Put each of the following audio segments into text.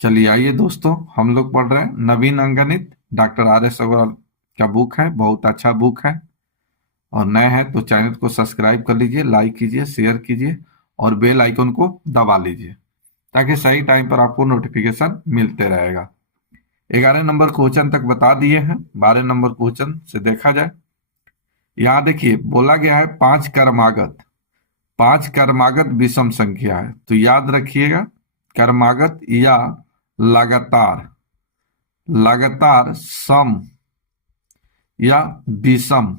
चलिए आइए दोस्तों, हम लोग पढ़ रहे हैं नवीन अंगणित। Doctor R.S. अग्रवाल का बुक है, बहुत अच्छा बुक है। और नए हैं तो चैनल को सब्सक्राइब कर लीजिए, लाइक कीजिए, शेयर कीजिए और बेल आइकन को दबा लीजिए ताकि सही टाइम पर आपको नोटिफिकेशन मिलते रहेगा। 11 नंबर क्वेश्चन तक बता दिए हैं, 12 नंबर क्वेश्चन से देखा जाए। यहाँ देखिए बोला गया है पांच कर्मागत विषम संख्या है, तो याद रखिएगा कर्मागत या लगातार लगातार सम या विषम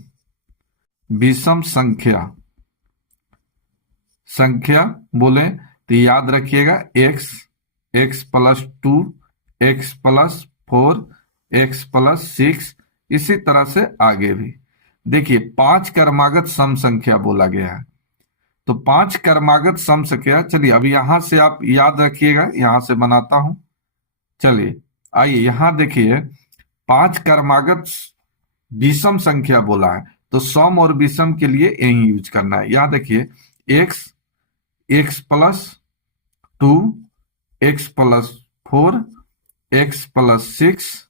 विषम संख्या संख्या बोले तो याद रखिएगा एक्स, x+2, x+4, x+6, इसी तरह से आगे भी। देखिए पांच कर्मागत सम संख्या बोला गया है, तो पांच कर्मागत सम संख्या। चलिए अब यहां से आप याद रखिएगा, यहां से बनाता हूं। चलिए आइए यहां देखिए, पांच कर्मागत विषम संख्या बोला है तो सम और विषम के लिए यही यूज करना है। यहां देखिए x, x+2, x+4, x+6,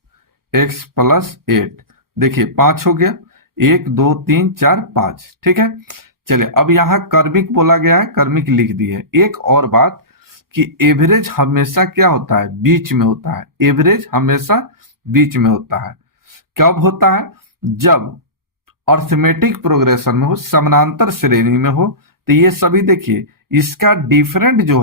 x+8। देखिए पांच हो गया, 1 2 3 4 5। ठीक है, चलिए अब यहां कर्मिक बोला गया है, कर्मिक लिख दी है। एक और बात कि एवरेज हमेशा क्या होता है, बीच में होता है। एवरेज हमेशा बीच में होता है। कब होता है, जब अर्थमेटिक प्रोग्रेशन में हो, समानांतर श्रेणी में हो। तो ये सभी देखिए इसका डिफरेंट जो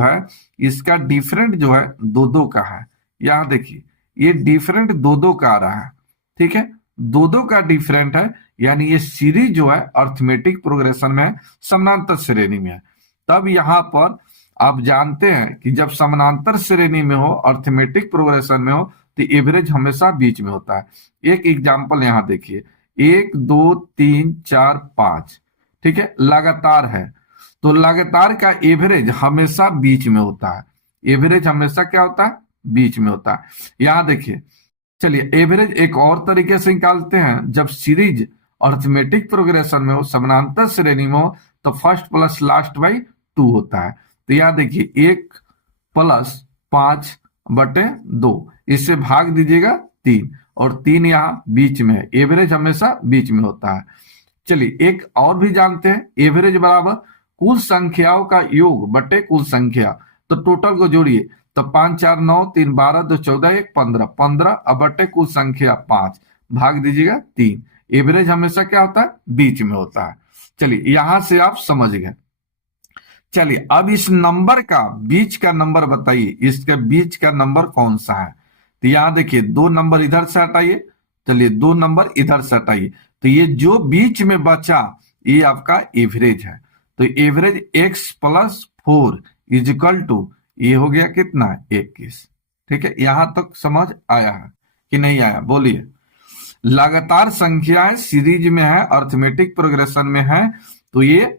है दो दो का है। यहां देखिए ये डिफरेंट दो दो का आ रहा है। ठीक है, दो दो का डिफरेंट है, यानी ये सीरीज जो है अर्थमेटिक प्रोग्रेशन में है, समानांतर श्रेणी में है। तब यहां पर आप जानते हैं कि जब समानांतर श्रेणी में हो, अर्थमेटिक प्रोग्रेशन में हो, तो एवरेज हमेशा बीच में होता है। एक एग्जाम्पल यहां देखिए, 1 2 3 4 5। ठीक है, लगातार है तो लगातार का एवरेज हमेशा बीच में होता है। एवरेज हमेशा क्या होता है, बीच में होता है। यहां देखिए, चलिए एवरेज एक और तरीके से निकालते हैं। जब सीरीज अर्थमेटिक प्रोग्रेशन में हो, समानांतर श्रेणी में हो, तो फर्स्ट प्लस लास्ट बाई 2 होता है। तो यहां देखिए 1+5/2, इससे भाग दीजिएगा 3, और 3 यहाँ बीच में है। एवरेज हमेशा बीच में होता है। चलिए एक और भी जानते हैं, एवरेज बराबर कुल संख्याओं का योग बटे कुल संख्या। तो टोटल को जोड़िए, तो 5 4 9 3 12 2 14 1 15, 15 अब बटे कुल संख्या 5, भाग दीजिएगा 3। एवरेज हमेशा क्या होता है, बीच में होता है। चलिए यहां से आप समझ गए। चलिए अब इस नंबर का बीच का नंबर बताइए, इसके बीच का नंबर कौन सा है। तो यहां देखिए 2 नंबर इधर से हटाइए, चलिए 2 नंबर इधर से हटाइए, तो ये जो बीच में बचा ये आपका एवरेज है। तो एवरेज x+4 इजिकल टू, ये हो गया कितना, 21। ठीक है, यहां तक समझ आया है कि नहीं आया, बोलिए। लगातार संख्या है, सीरीज में है, अर्थमेटिक प्रोग्रेशन में है, तो ये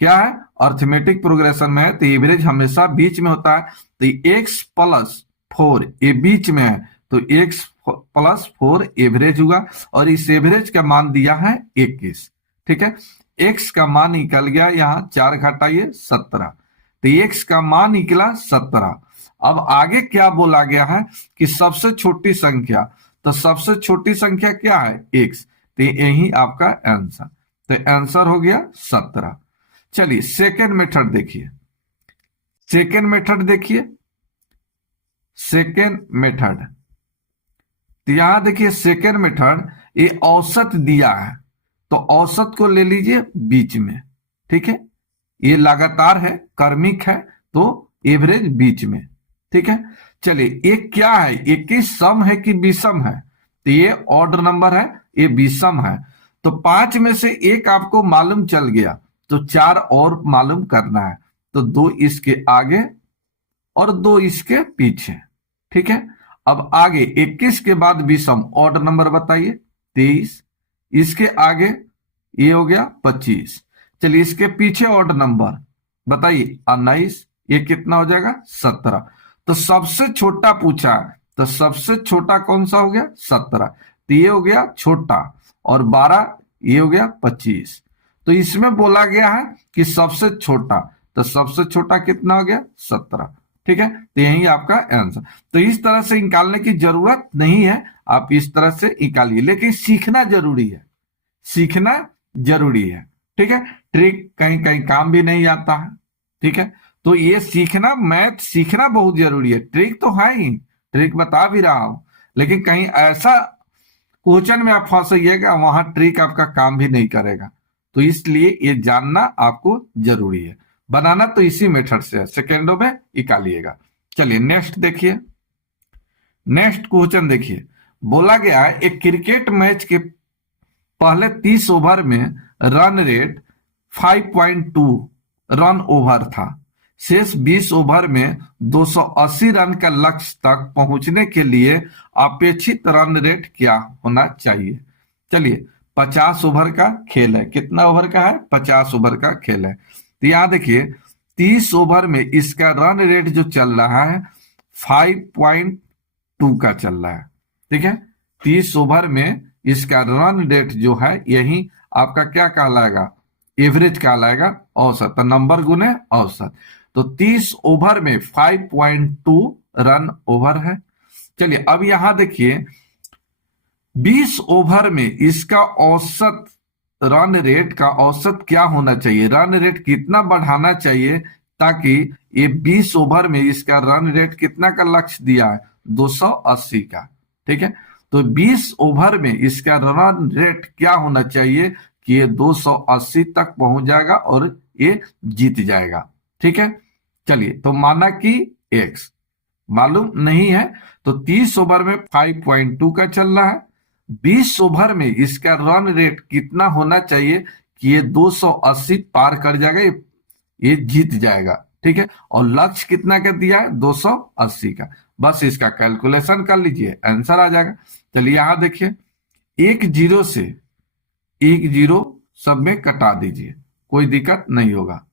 क्या है, अर्थमेटिक प्रोग्रेशन में है, तो एवरेज हमेशा बीच में होता है। तो x+4 ये बीच में है, तो x+4 एवरेज हुआ, और इस एवरेज का मान दिया है 21। ठीक है, x का मान निकल गया, यहां 4 घटाइए 17, तो x का मान निकला 17। अब आगे क्या बोला गया है कि सबसे छोटी संख्या, तो सबसे छोटी संख्या क्या है, x, तो यही आपका आंसर। तो आंसर हो गया 17। चलिए सेकेंड मेथड देखिए, सेकेंड मेथड देखिए, सेकेंड मेथड। तो यहां देखिए सेकेंड मेथड, ये औसत दिया है, तो औसत को ले लीजिए बीच में। ठीक है, ये लगातार है, कर्मिक है, तो एवरेज बीच में। ठीक है, चलिए ये क्या है, ये कि सम है कि विषम है, तो ये ऑड नंबर है, ये विषम है। तो 5 में से एक आपको मालूम चल गया, तो 4 और मालूम करना है, तो 2 इसके आगे और 2 इसके पीछे। ठीक है, अब आगे 21 के बाद विषम ऑड नंबर बताइए, 23, इसके आगे ये हो गया 25। चलिए इसके पीछे ऑड नंबर बताइए 19, ये कितना हो जाएगा, 17। तो सबसे छोटा पूछा, तो सबसे छोटा कौन सा हो गया, 17, तो ये हो गया छोटा, और 12 ये हो गया 25। तो इसमें बोला गया है कि सबसे छोटा, तो सबसे छोटा कितना हो गया, 17। ठीक है, तो यही आपका आंसर। तो इस तरह से निकालने की जरूरत नहीं है, आप इस तरह से निकालिए, लेकिन सीखना जरूरी है, सीखना जरूरी है। ठीक है, ट्रिक कहीं कहीं काम भी नहीं आता है। ठीक है, तो ये सीखना, मैथ सीखना बहुत जरूरी है। ट्रिक तो है ही, ट्रिक बता भी रहा हूं, लेकिन कहीं ऐसा क्वेश्चन में आप फंसिएगा वहां ट्रिक आपका काम भी नहीं करेगा। तो इसलिए ये जानना आपको जरूरी है। बनाना तो इसी मेथड से है, सेकेंडों में निकालिएगा। चलिए नेक्स्ट देखिए, नेक्स्ट क्वेश्चन देखिए। बोला गया है एक क्रिकेट मैच के पहले 30 ओवर में रन रेट 5.2 रन ओवर था। शेष 20 ओवर में 280 रन का लक्ष्य तक पहुंचने के लिए अपेक्षित रन रेट क्या होना चाहिए। चलिए, 50 ओवर का खेल है। कितना ओवर का है? 50 ओवर का खेल है। तो यहां देखिए 30 ओवर में इसका रन रेट जो चल रहा है 5.2 का चल रहा है। ठीक है, 30 ओवर में इसका रन रेट जो है यही आपका क्या कहलाएगा? एवरेज कहलाएगा, औसत। तो नंबर गुने औसत, तो 30 ओवर में 5.2 रन ओवर है। चलिए अब यहां देखिए 20 ओवर में इसका औसत रन रेट का औसत क्या होना चाहिए, रन रेट कितना बढ़ाना चाहिए ताकि ये 20 ओवर में इसका रन रेट कितना का लक्ष्य दिया है? 280 का। ठीक है, तो 20 ओवर में इसका रन रेट क्या होना चाहिए कि ये 280 तक पहुंच जाएगा और ये जीत जाएगा। ठीक है, चलिए तो माना कि x मालूम नहीं है, तो 30 ओवर में 5.2 का चल रहा है। 20 ओवर में इसका रन रेट कितना होना चाहिए कि ये 280 पार कर जाएगा, ये जीत जाएगा। ठीक है, और लक्ष्य कितना का दिया है? 280 का। बस इसका कैलकुलेशन कर लीजिए, आंसर आ जाएगा। चलिए यहां देखिए, 1 0 से 1 0 सब में कटा दीजिए, कोई दिक्कत नहीं होगा।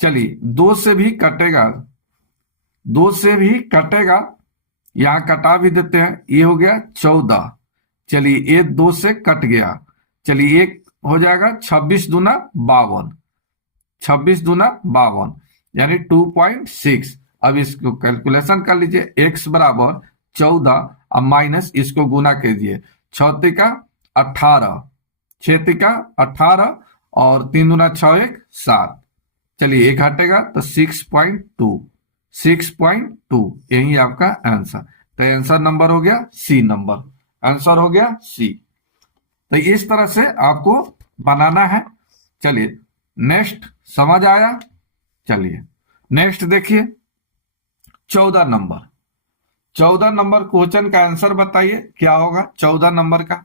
चलिए 2 से भी कटेगा, 2 से भी कटेगा, यहां कटा भी देते हैं। ये हो गया 14। चलिए ये 2 से कट गया। चलिए एक हो जाएगा 26 दूना 52, 26 दूना 52 यानी 2.6। अब इसको कैलकुलेशन कर लीजिए, x बराबर 14, अब माइनस इसको गुना कीजिए, 6 का 18, 6 का 18 और 3 दूना 6 1 7। चलिए एक हटेगा तो 6.2, 6.2 यही आपका आंसर। तो आंसर नंबर हो गया सी नंबर, आंसर हो गया सी। तो इस तरह से आपको बनाना है। चलिए नेक्स्ट, समझ आया? चलिए नेक्स्ट देखिए 14 नंबर। 14 नंबर क्वेश्चन का आंसर बताइए क्या होगा 14 नंबर का।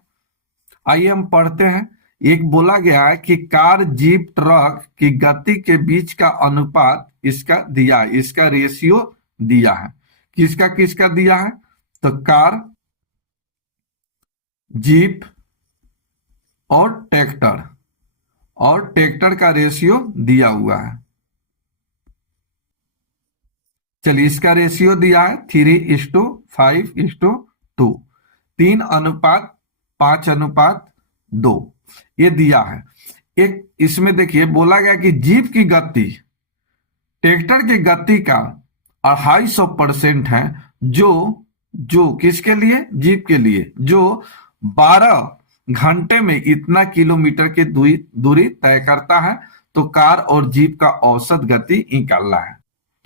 आइए हम पढ़ते हैं। एक बोला गया है कि कार, जीप, ट्रक की गति के बीच का अनुपात इसका दिया है, इसका रेशियो दिया है। किसका किसका दिया है? तो कार, जीप और ट्रैक्टर, और ट्रैक्टर का रेशियो दिया हुआ है। चलिए इसका रेशियो दिया है 3:5:2, 3:5:2 ये दिया है। एक इसमें देखिए बोला गया कि जीप की गति ट्रैक्टर की गति का 250% है, जो जो किसके लिए? जीप के लिए, जो 12 घंटे में इतना किलोमीटर की दूरी तय करता है। तो कार और जीप का औसत गति निकालना है।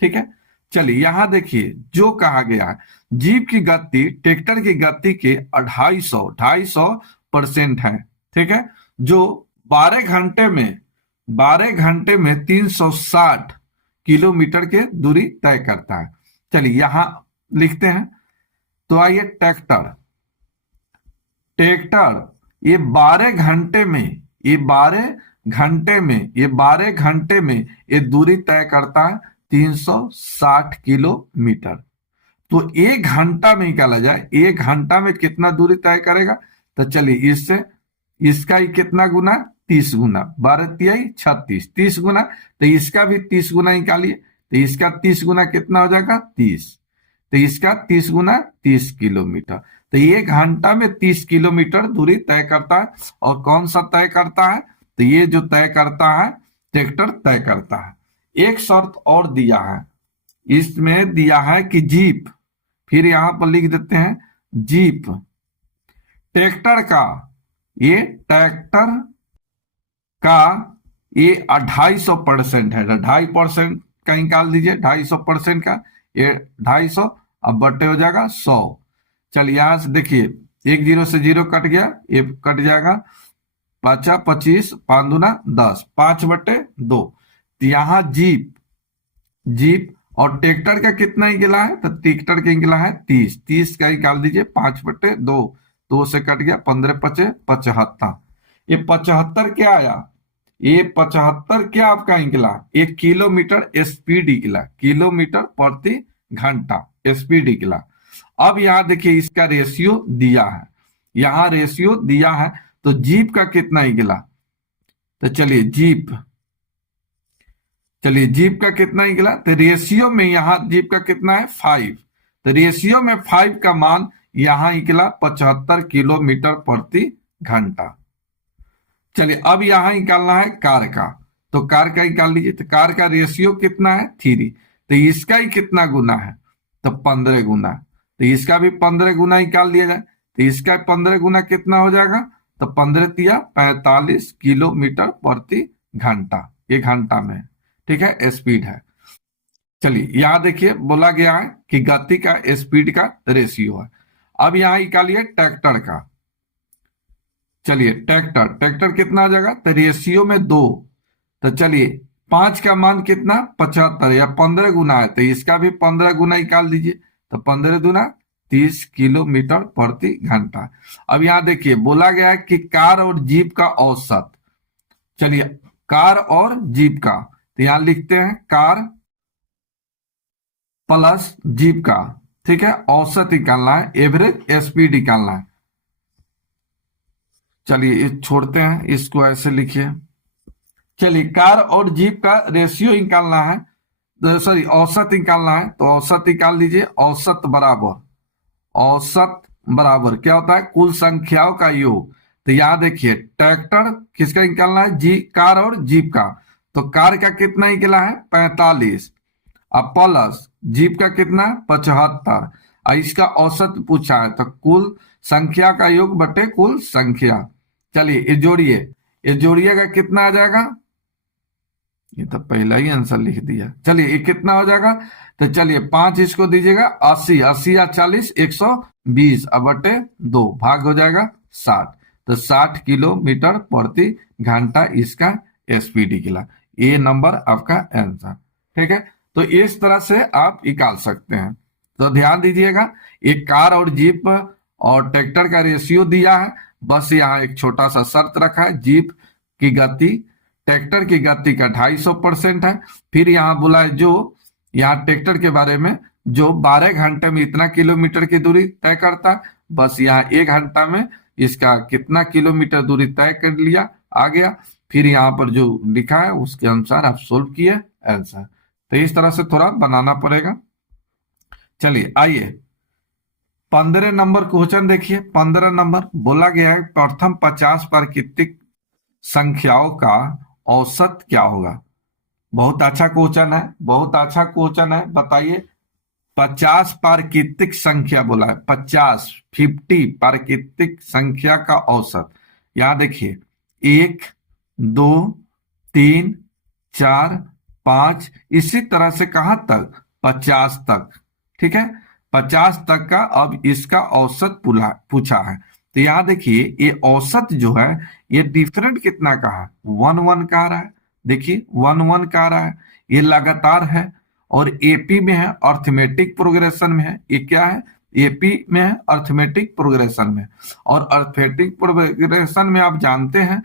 ठीक है, चलिए यहां देखिए जो कहा गया है, जीप की गति ट्रैक्टर की गति के 250% है। ठीक है, जो 12 घंटे में 360 किलोमीटर के दूरी तय करता है। चलिए यहां लिखते हैं। तो आइए ट्रैक्टर, ट्रैक्टर ये 12 घंटे में, ये 12 घंटे में, ये 12 घंटे में ये दूरी तय करता है 360 किलोमीटर। तो 1 घंटा में निकाला जाए, 1 घंटा में कितना दूरी तय करेगा? तो चलिए इससे इसका ही कितना गुना? 30 गुना, 12×3=36, 30 गुना। तो इसका भी 30 गुना निकालिए, तो इसका 30 गुना कितना हो जाएगा? 30। तो इसका 30 गुना 30 किलोमीटर। तो 1 घंटा में 30 किलोमीटर दूरी तय करता है। और कौन सा तय करता है? तो ये जो तय करता है ट्रैक्टर तय करता है। एक शर्त और दिया है, इसमें दिया है कि जीप, फिर यहां पर लिख देते हैं जीप। ट्रैक्टर का, ये ट्रैक्टर का ये 250% है, 2.5% का निकाल दीजिए, 250% का, ये 250 अब बट्टे हो जाएगा 100। चलिए यहां से देखिए, 1 जीरो से 0 कट गया, ये कट जाएगा, 25, 5 दूना 10, 5/2। तो यहाँ जीप, जीप और ट्रैक्टर का कितना निकला है, तो ट्रैक्टर का निकला है 30, 30 का निकाल दीजिए, 5/2, 2 से कट गया, 15×5 = 75। ये 75 क्या आया, ये 75 क्या आपका निकला, 1 किलोमीटर स्पीड निकला, किलोमीटर प्रति घंटा स्पीड निकला। अब यहां देखिए इसका रेशियो दिया है, यहां रेशियो दिया है, तो जीप का कितना निकला, तो चलिए जीप का कितना निकला, तो रेशियो में यहां जीप का कितना है 5, तो रेशियो में 5 का मान यहां निकला 75 किलोमीटर प्रति घंटा। चलिए अब यहां निकालना है कार का, तो कार का निकाल लीजिए, तो कार का रेशियो कितना है 3, तो इसका ही कितना गुना है, तो 15 गुना, तो इसका भी 15 गुना निकाल दिया जाए, तो इसका 15 गुना कितना हो जाएगा, तो 15 तिया 45 किलोमीटर प्रति घंटा, ये घंटा में, ठीक है, स्पीड है। चलिए यहां देखिए बोला गया है कि गति का स्पीड का रेशियो है। अब यहां निकालिए ट्रैक्टर का, चलिए ट्रैक्टर कितना आ जाएगा, तो रेशियो में 2, तो चलिए 5 का मान कितना 75 या 15 गुना है, तो इसका भी 15 गुना निकाल दीजिए, तो 15 दूना 30 किलोमीटर प्रति घंटा। अब यहां देखिए बोला गया है कि कार और जीप का औसत, चलिए कार और जीप का, तो यहां लिखते हैं कार प्लस जीप का, ठीक है, औसत निकालना है, एवरेज स्पीड निकालना है। चलिए छोड़ते हैं, इसको ऐसे लिखिए। चलिए कार और जीप का रेशियो निकालना है, सॉरी औसत निकालना है, तो औसत निकाल लीजिए। औसत बराबर क्या होता है, कुल संख्याओं का योग। तो यहां देखिए ट्रैक्टर किसका निकालना है, कार और जीप का, तो कार का कितना निकला है 45, अब प्लस जीप का कितना 75, और इसका औसत पूछा है, तो कुल संख्या का योग बटे कुल संख्या। चलिए ये जोड़िएगा कितना आ जाएगा, ये तो पहला ही आंसर लिख दिया। चलिए ये कितना हो जाएगा, तो चलिए 5 इसको दीजिएगा, 80, 80 या 40 120, अब बटे 2 भाग हो जाएगा 60, तो 60 किलोमीटर प्रति घंटा इसका स्पीड निकला। ये नंबर आपका आंसर, ठीक है। तो इस तरह से आप निकाल सकते हैं। तो ध्यान दीजिएगा, एक कार और जीप और ट्रैक्टर का रेशियो दिया है, बस यहाँ एक छोटा सा शर्त रखा है, जीप की गति ट्रैक्टर की गति का 250% है। फिर यहाँ बोला है जो यहाँ ट्रैक्टर के बारे में जो 12 घंटे में इतना किलोमीटर की दूरी तय करता है, बस यहाँ 1 घंटा में इसका कितना किलोमीटर दूरी तय कर लिया, आ गया। फिर यहाँ पर जो लिखा है उसके अनुसार आप सोल्व किए आंसर। तो इस तरह से थोड़ा बनाना पड़ेगा। चलिए आइए 15 नंबर क्वेश्चन देखिए। 15 नंबर बोला गया है प्रथम 50 प्राकृतिक संख्याओं का औसत क्या होगा। बहुत अच्छा क्वेश्चन है, बहुत अच्छा क्वेश्चन है। बताइए 50 प्राकृतिक संख्या बोला है, 50 प्राकृतिक संख्या का औसत। यहां देखिए 1 2 3 4 5, इसी तरह से कहां तक 50 तक, ठीक है, 50 तक का अब इसका औसत पूछा है। तो यहां देखिए ये औसत जो है ये डिफरेंट कितना का है, 1 का आ रहा है। देखिए 1 का आ रहा है, ये लगातार है और एपी में है, अर्थमेटिक प्रोग्रेशन में है। ये क्या है, एपी में है, अर्थमेटिक प्रोग्रेशन में। और अर्थमेटिक प्रोग्रेशन में आप जानते हैं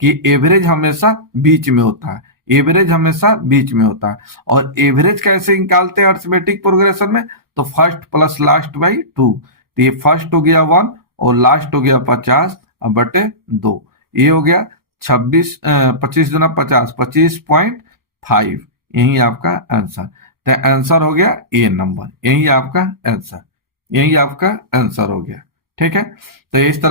कि एवरेज हमेशा बीच में होता है, एवरेज हमेशा बीच में होता है। और एवरेज कैसे निकालते हैं अर्थमेटिक प्रोग्रेशन में, तो फर्स्ट प्लस लास्ट बाई 2। तो ये फर्स्ट हो गया 1 और लास्ट हो गया 50 बटे 2, ये हो गया 26, 25 दूना 50, 25.5। यही आपका आंसर। तो आंसर हो गया ए नंबर, यही आपका आंसर, यही आपका आंसर हो गया, ठीक है। तो इस तरह